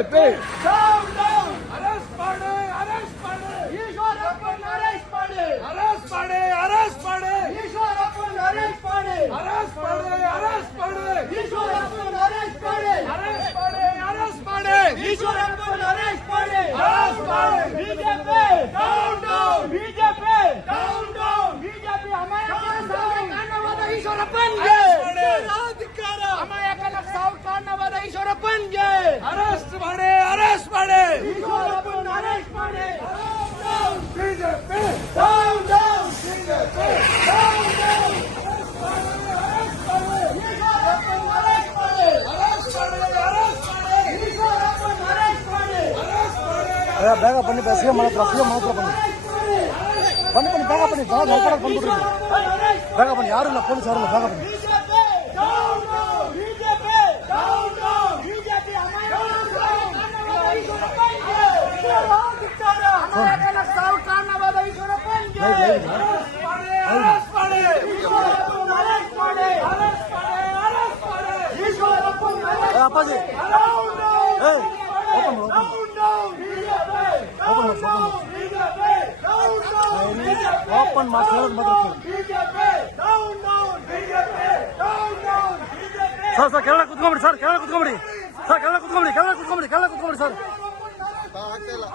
BJP down down arrest ಮಾಡಿ arrest ಮಾಡಿ ಈಶ್ವರಪ್ಪನ ಅರೆಸ್ಟ್ ಮಾಡಿ ಅರೆಸ್ಟ್ ಮಾಡಿ ಅರೆಸ್ಟ್ ಮಾಡಿ ಈಶ್ವರಪ್ಪನ ಅರೆಸ್ಟ್ ಮಾಡಿ ಅರೆಸ್ಟ್ ಮಾಡಿ ಅರೆಸ್ಟ್ ಮಾಡಿ ಈಶ್ವರಪ್ಪನ ಅರೆಸ್ಟ್ ಮಾಡಿ ಅರೆಸ್ಟ್ ಮಾಡಿ ಅರೆಸ್ಟ್ ಮಾಡಿ ಈಶ್ವರಪ್ಪನ ಅರೆಸ್ಟ್ ಮಾಡಿ ಅರೆಸ್ಟ್ ಮಾಡಿ BJP down down BJP down down BJP ಅಮಾಯಕನ ಸಾವಿಗೆ ಕಾರಣವಾದ ಈಶ್ವರಪ್ಪನ್ಗೆ ಅಧಿಕಾರ ಅಮಾಯಕನ ಸಾವಿಗೆ ಕಾರಣವಾದ ಈಶ್ವರಪ್ಪನ್ಗೆ ಅರೆಸ್ಟ್ ಮಾಡಿ ಅರೆಸ್ಟ್ ಮಾಡಿ ಈಶ್ವರಪ್ಪನ ಅರೆಸ್ಟ್ ಮಾಡಿ BJP down down BJP down down ಈಶ್ವರಪ್ಪನ ಅರೆಸ್ಟ್ ಮಾಡಿ ಅರೆಸ್ಟ್ ಮಾಡಿ ಅರೆಸ್ಟ್ ಮಾಡಿ ಈಶ್ವರಪ್ಪನ ಅರೆಸ್ಟ್ ಮಾಡಿ ಅರೆಸ್ಟ್ ಮಾಡಿ ಬೇಗ ಬನ್ನಿ ಸಿಎಂ ಮಾತ್ರ ಬನ್ನಿ ಬನ್ನಿ ಬನ್ನಿ ಬೇಗ ಬನ್ನಿ ಜನ ನೋಡ್ಕೊಳಕ್ ಬಂದ್ಬಿಡ್ರಿ ಬೇಗ ಬನ್ನಿ ಯಾರು ಇಲ್ಲ ಪೊಲೀಸ್ ಯಾರು ಇಲ್ಲ ಬೇಗ ಬನ್ನಿ BJP down down BJP down down BJP ಅಮಾಯಕನ ಸಾವಿಗೆ ಕಾರಣವಾದ ಈಶ್ವರಪ್ಪನ್ಗೆ ಅರೆಸ್ಟ್ ಮಾಡಿ ಈಶ್ವರಪ್ಪನ ಅರೆಸ್ಟ್ ಮಾಡಿ ಅರೆಸ್ಟ್ ಮಾಡಿ ಅರೆಸ್ಟ್ ಮಾಡಿ ಈಶ್ವರಪ್ಪನ ಏ ಅಪ್ಪಾಜಿ ಡೌನ್ ಡೌನ್ ಏ open down down BJP down down BJP down down BJP open ಮಾಡಿ ಹೇಳೋದು ಮಾತ್ರ ಕೇಳಿ. BJP down down BJP down down BJP sir ಕೆಳಗೆ ಕುತ್ಕೊಂಬಿಡಿ ಸರ್ ಕೆಳಗೆ ಕುತ್ಕೊಂಬಿಡಿ ಸರ್ ಕೆಳಗೆ ಕುತ್ಕೊಂಬಿಡಿ ಸರ್ ಆಗ್ತಾ ಇಲ್ಲ